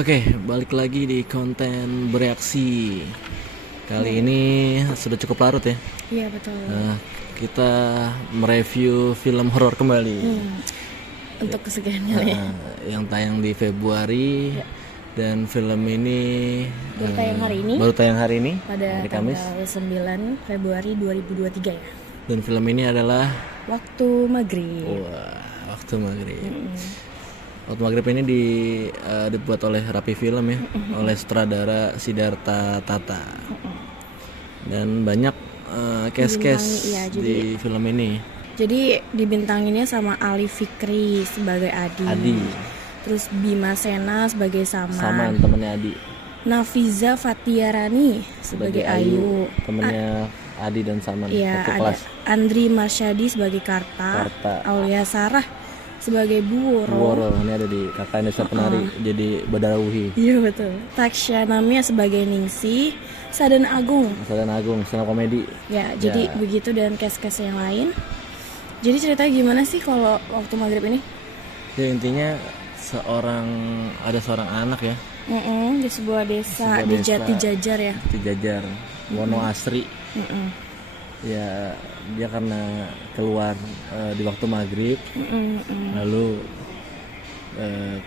Oke, balik lagi di konten bereaksi. Kali ini sudah cukup larut ya. Iya betul. Kita mereview film horor kembali. Untuk kesekian kali ya. Yang tayang di Februari. Ya. Dan film ini Baru tayang hari ini. Baru tayang hari ini Pada hari Kamis. tanggal 9 Februari 2023 ya. Dan film ini adalah Waktu Maghrib. Waktu Maghrib. Waktu Maghrib ini dibuat oleh Rapi Film ya, oleh sutradara Siddhartha Tata. Dan banyak cast-cast di film ini. Jadi dibintanginnya sama Ali Fikri sebagai Adi. Terus Bima Sena sebagai Saman, temennya Adi. Nafiza Fatiarani sebagai Ayu. Temennya Adi dan Saman. Iya, satu ada kelas. Andri Marsyadi sebagai Karta. Aulia Sarah sebagai Buworo. Ini ada di Kakak Indonesia Penari jadi Badarawuhi. Iya betul. Taksya Namia sebagai Ningsi, Sadan Agung stand up komedi. ya. Jadi begitu, dan cast-cast yang lain. Jadi ceritanya gimana sih kalau Waktu Maghrib ini? Ya intinya ada seorang anak ya Di sebuah desa di Jati Jajar ya. di Jajar Wono Asri. Ya dia karena keluar di waktu maghrib, lalu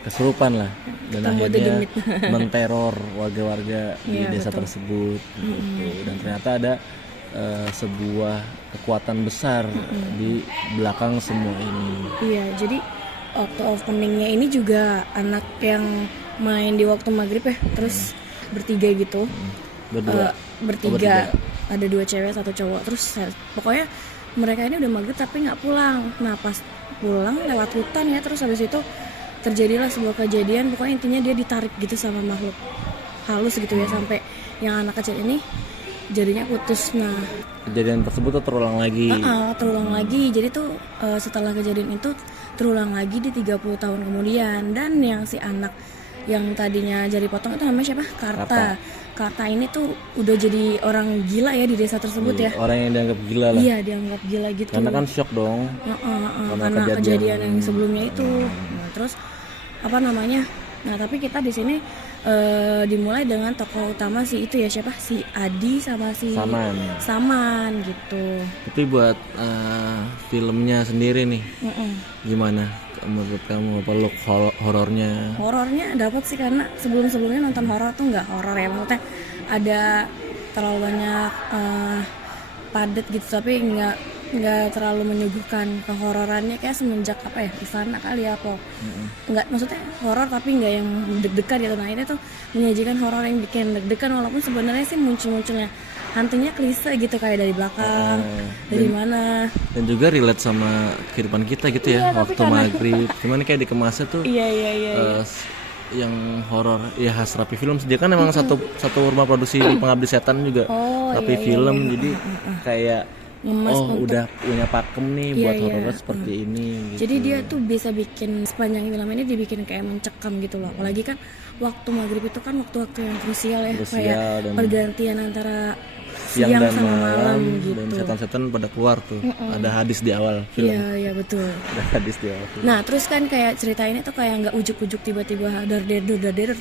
kesurupan lah, dan akhirnya menteror warga-warga di desa tersebut gitu. Dan ternyata ada sebuah kekuatan besar di belakang semua ini. Iya, jadi waktu openingnya ini juga anak yang main di waktu maghrib ya, terus bertiga gitu. Bertiga. Ada 2 cewek 1 cowok. Terus pokoknya mereka ini udah maghrib tapi nggak pulang. Nah pas pulang lewat hutan ya, terus habis itu terjadilah sebuah kejadian. Pokoknya intinya dia ditarik gitu sama makhluk halus gitu ya, sampai yang anak kecil ini jadinya putus. Nah kejadian tersebut tuh terulang lagi. Jadi tuh setelah kejadian itu terulang lagi di 30 tahun kemudian. Dan yang si anak yang tadinya jari potong itu namanya siapa? Karta ini tuh udah jadi orang gila ya di desa tersebut ya. Orang yang dianggap gila lah. Iya, dianggap gila gitu. Karena kan shock dong. Karena kejadian yang sebelumnya itu. Nah, terus apa namanya? Nah, tapi kita di sini dimulai dengan tokoh utama si itu ya, siapa? Si Adi sama si Saman gitu. Tapi buat filmnya sendiri nih, gimana menurut kamu? Apa look horornya? Horornya dapat sih, karena sebelum-sebelumnya nonton horor tuh nggak horor ya, maksudnya ada terlalu banyak padat gitu, tapi nggak terlalu menyuguhkan kehororannya kayak semenjak apa ya, Ivana kali ya, apa nggak, maksudnya horor tapi nggak yang deg-degan gitu. Nah ini tuh menyajikan horor yang bikin deg-degan, walaupun sebenarnya sih munculnya hantunya klise gitu, kayak dari belakang, dari mana, dan juga relate sama kehidupan kita gitu ya, waktu maghrib. Cuman kayak dikemasnya tuh yang horor ya, khas Rapi Film. Dia kan memang satu rumah produksi Pengabdi Setan juga, Rapi Film. Jadi kayak udah punya pakem nih buat horor seperti ini gitu. Jadi dia tuh bisa bikin sepanjang film ini dibikin kayak mencekam gitu loh. Apalagi kan waktu maghrib itu kan waktu-waktu yang krusial ya, kayak pergantian antara siang sama malam gitu. Dan setan-setan pada keluar tuh. Ada hadis di awal film. Iya betul. Ada hadis di awal film. Nah terus kan kayak cerita ini tuh kayak nggak ujuk-ujuk tiba-tiba dar,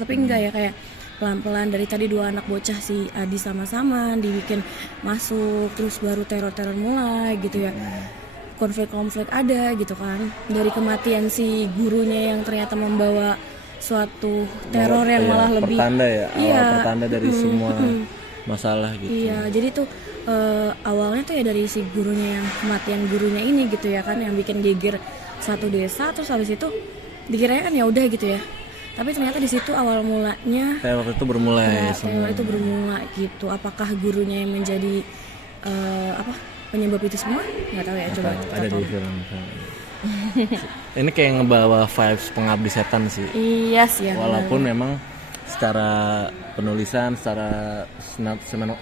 tapi enggak ya, kayak pelan-pelan dari tadi 2 anak bocah si Adi sama Saman dibikin masuk, terus baru teror mulai gitu ya. Konflik ada gitu kan, dari kematian si gurunya yang ternyata membawa suatu teror yang malah lebih pertanda ya, pertanda dari semua masalah gitu. Iya, jadi tuh awalnya tuh ya dari si gurunya, yang kematian gurunya ini gitu ya kan, yang bikin geger satu desa. Terus habis itu dikiranya kan ya udah gitu ya, tapi ternyata di situ awal mulanya teror itu bermulai. Teror itu bermula gitu. Apakah gurunya yang menjadi penyebab itu semua? Nggak tahu ya, coba ada di film. Ini kayak ngebawa vibes Pengabdi Setan sih. Iya sih ya. Walaupun memang secara penulisan, secara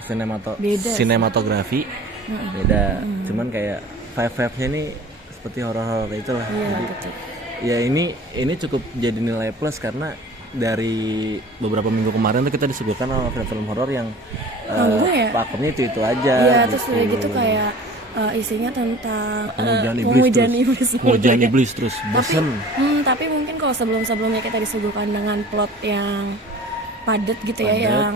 sinematografi beda. Cuman kayak vibe-nya ini seperti horor-horor itulah. Jadi, ya ini cukup jadi nilai plus, karena dari beberapa minggu kemarin tuh kita disuguhkan sama film-film horor yang pakemnya itu aja. Iya, terus udah gitu kayak isinya tentang pemujaan iblis terus bosan. Tapi mungkin kalau sebelumnya kita disuguhkan dengan plot yang padat gitu ya,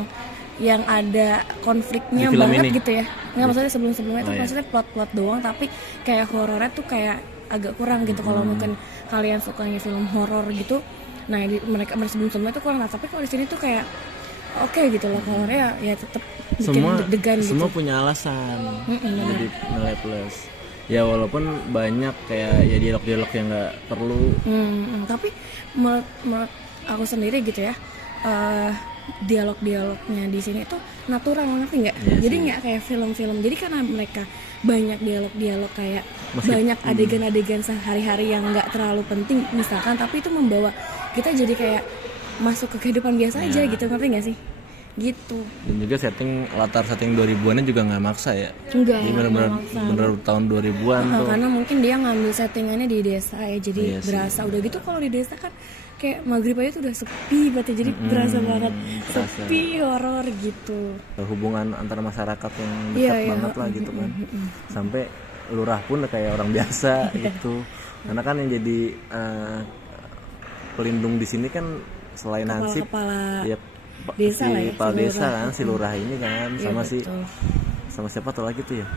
yang ada konfliknya banget ini. Gitu ya. Nggak, maksudnya sebelumnya itu maksudnya plot doang, tapi kayak horornya tuh kayak agak kurang gitu. Kalau mungkin kalian sukanya film horor gitu, nah mereka sebelumnya itu kurang. Tapi kalau di sini tuh kayak oke gitu loh, horornya ya tetap bikin deg-degan gitu. Semua punya alasan jadi nilai plus. Ya walaupun banyak kayak ya dialog-dialog yang nggak perlu. Tapi menurut aku sendiri gitu ya, dialog-dialognya di sini tuh natural, ngerti nggak? Jadi nggak kayak film-film. Jadi karena mereka banyak dialog-dialog kayak banyak adegan-adegan sehari-hari yang nggak terlalu penting misalkan, tapi itu membawa kita jadi kayak masuk ke kehidupan biasa aja gitu, ngerti nggak sih? Gitu. Dan juga latar setting 2000-annya juga nggak maksa ya. Enggak. Jadi bener-bener tahun 2000-an tuh. Karena mungkin dia ngambil settingannya di desa ya, jadi berasa udah gitu. Kalau di desa kan kayak maghrib aja tuh udah sepi banget ya, jadi berasa banget sepi, horor gitu. Hubungan antara masyarakat yang dekat banget lah gitu kan. Sampai lurah pun kayak orang biasa gitu. Karena kan yang jadi pelindung di sini kan selain Hansip, ya desa lah ya, kepala desa kan, si lurah ini kan, sama siapa tuh lagi tuh ya?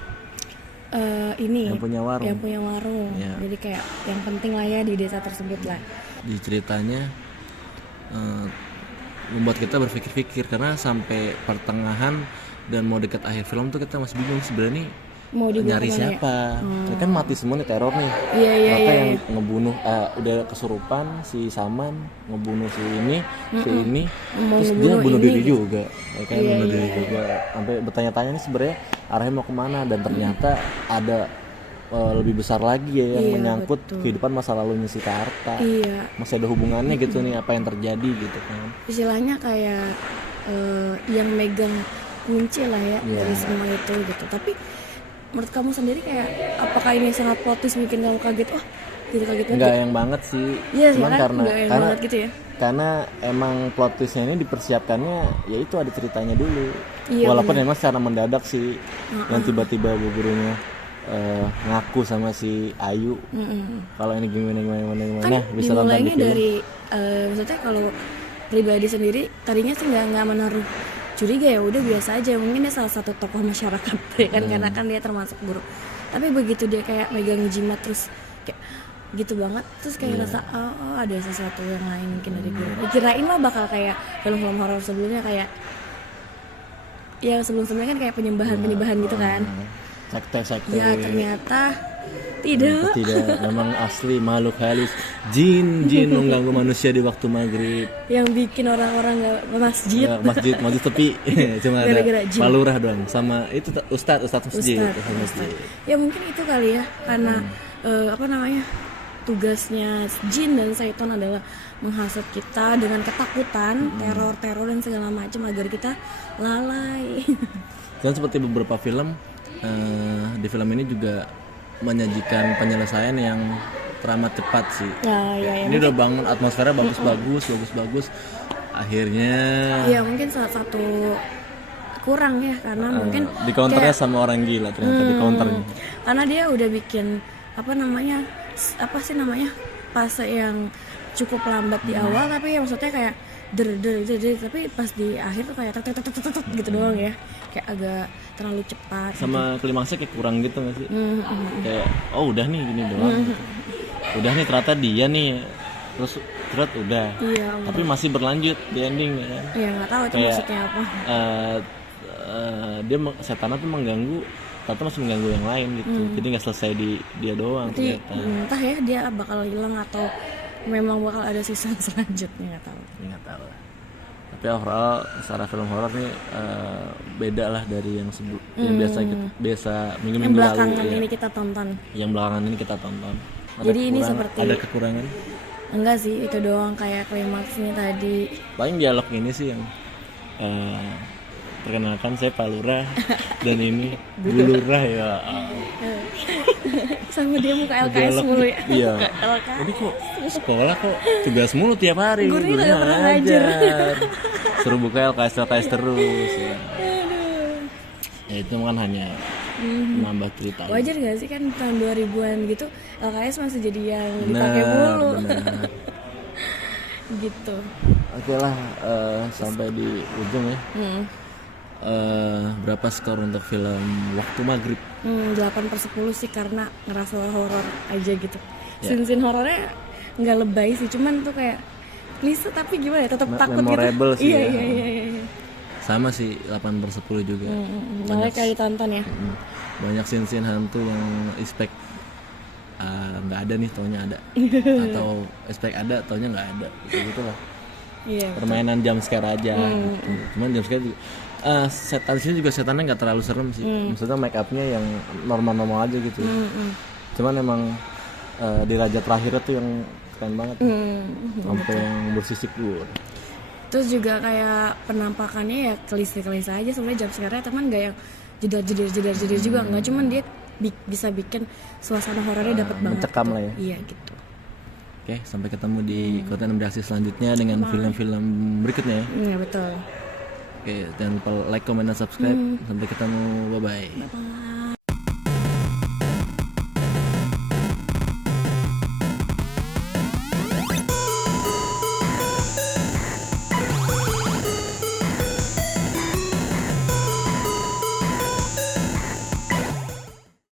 Ini yang punya warung. Ya. Jadi kayak yang penting lah ya di desa tersebut lah. Di ceritanya membuat kita berpikir-pikir karena sampai pertengahan dan mau dekat akhir film tuh kita masih bingung sebenarnya nih mau nyari siapa ya? Kan mati semua nih, teror nih. Mereka yang ngebunuh udah kesurupan si Saman, ngebunuh si ini terus dia bunuh diri juga kan, bunuh diri juga. Sampai bertanya-tanya nih sebenarnya arahnya mau kemana, dan ternyata ada lebih besar lagi ya yang menyangkut kehidupan masa lalunya si Karta. Masih ada hubungannya gitu nih apa yang terjadi gitu kan. Istilahnya kayak yang megang kunci lah ya dari semua itu gitu. Tapi menurut kamu sendiri kayak apakah ini sangat plot twist bikin kamu kaget? Wah, gitu kaget banget. Enggak yang banget sih. Cuman kan? karena gitu ya. Karena emang plot twistnya ini dipersiapkannya ya itu ada ceritanya dulu. Walaupun emang secara mendadak sih yang tiba-tiba bu gurunya ngaku sama si Ayu. Kalau ini gimana kan bisa nonton di film. Dari maksudnya kalau pribadi sendiri tadinya sih nggak menaruh curiga, ya udah biasa aja, mungkin dia salah satu tokoh masyarakat ya kan, karena kan dia termasuk guru. Tapi begitu dia kayak megang jimat terus kayak gitu banget, terus kayak rasa ada sesuatu yang lain mungkin dari guru. Kirain mah bakal kayak film-film horor sebelumnya, kayak ya sebelum-sebelumnya kan kayak penyembahan gitu kan. Sekte. Ya ternyata tidak, memang asli makhluk halus, jin mengganggu manusia di waktu maghrib, yang bikin orang-orang nggak masjid tepi cuma ada Pak Lurah doang sama itu ustadz masjid. Ya mungkin itu kali ya, karena tugasnya jin dan syaitan adalah menghasut kita dengan ketakutan, teror dan segala macam agar kita lalai. Dan seperti beberapa film di film ini juga menyajikan penyelesaian yang teramat cepat sih. Ini udah bangun atmosfernya bagus. Akhirnya ya mungkin salah satu kurang ya, karena mungkin di counternya sama orang gila ternyata di counternya. Karena dia udah bikin fase yang cukup lambat di awal, tapi ya maksudnya kayak tapi pas di akhir tuh kayak gitu doang ya, kayak agak terlalu cepat. Sama gitu. Klimaksnya kayak kurang gitu nggak sih? Kayak udah nih gini doang. Udah nih ternyata dia nih terus udah. Tapi masih berlanjut di ending ya kan? Iya nggak tahu itu kayak, maksudnya apa. Dia setannya tuh mengganggu, ternyata masih mengganggu yang lain gitu. Jadi nggak selesai di dia doang. Jadi, entah ya dia bakal hilang atau memang bakal ada season selanjutnya, nggak tahu. Tapi overall secara film horor nih beda lah dari yang biasa minggu-minggu lalu. Yang belakangan ini kita tonton. Jadi ini seperti ada kekurangan? Enggak sih, itu doang kayak klimaksnya tadi. Paling dialog ini sih yang perkenalkan saya Pak Lurah dan ini Bu Lurah ya. Sama dia muka LKS mulu ya. Iya. Ini kok sekolah kok tugas mulu tiap hari. Gurunya nggak pernah ngajar. Suruh buka LKS terus ya. Ya itu kan hanya nambah cerita. Wajar gak sih kan tahun 2000-an gitu LKS masih jadi yang dipakai mulu. Gitu. Oke lah, sampai di ujung ya. Berapa skor untuk film Waktu Maghrib? 8/10 sih, karena ngerasa horor aja gitu. Scene-scene horornya nggak lebay sih, cuman tuh kayak klise tapi gimana ya, tetap takut memorable gitu. Sih Iya. Sama sih 8/10 juga. Banyak kali ditonton ya. Banyak scene-scene hantu yang expect nggak ada nih, taunya ada. Atau expect ada, taunya nggak ada. Gitu lah. Iya. Permainan jump scare aja. Gitu. Cuman jump scare juga, setan sini juga setannya nggak terlalu serem sih. Maksudnya make upnya yang normal-normal aja gitu. Cuman emang di raja terakhir tuh yang keren banget. Sampai yang bersisik gue. Terus juga kayak penampakannya ya klise-klise aja sebenarnya jump scare-nya, teman nggak yang jedar juga, nggak, cuman dia bisa bikin suasana horornya dapat banget. Mencekam gitu. lah ya. Iya gitu. Oke, sampai ketemu di konten reaksi selanjutnya dengan film-film berikutnya ya. Iya betul. Oke, jangan lupa like, comment, dan subscribe. Sampai ketemu, bye-bye. Bye.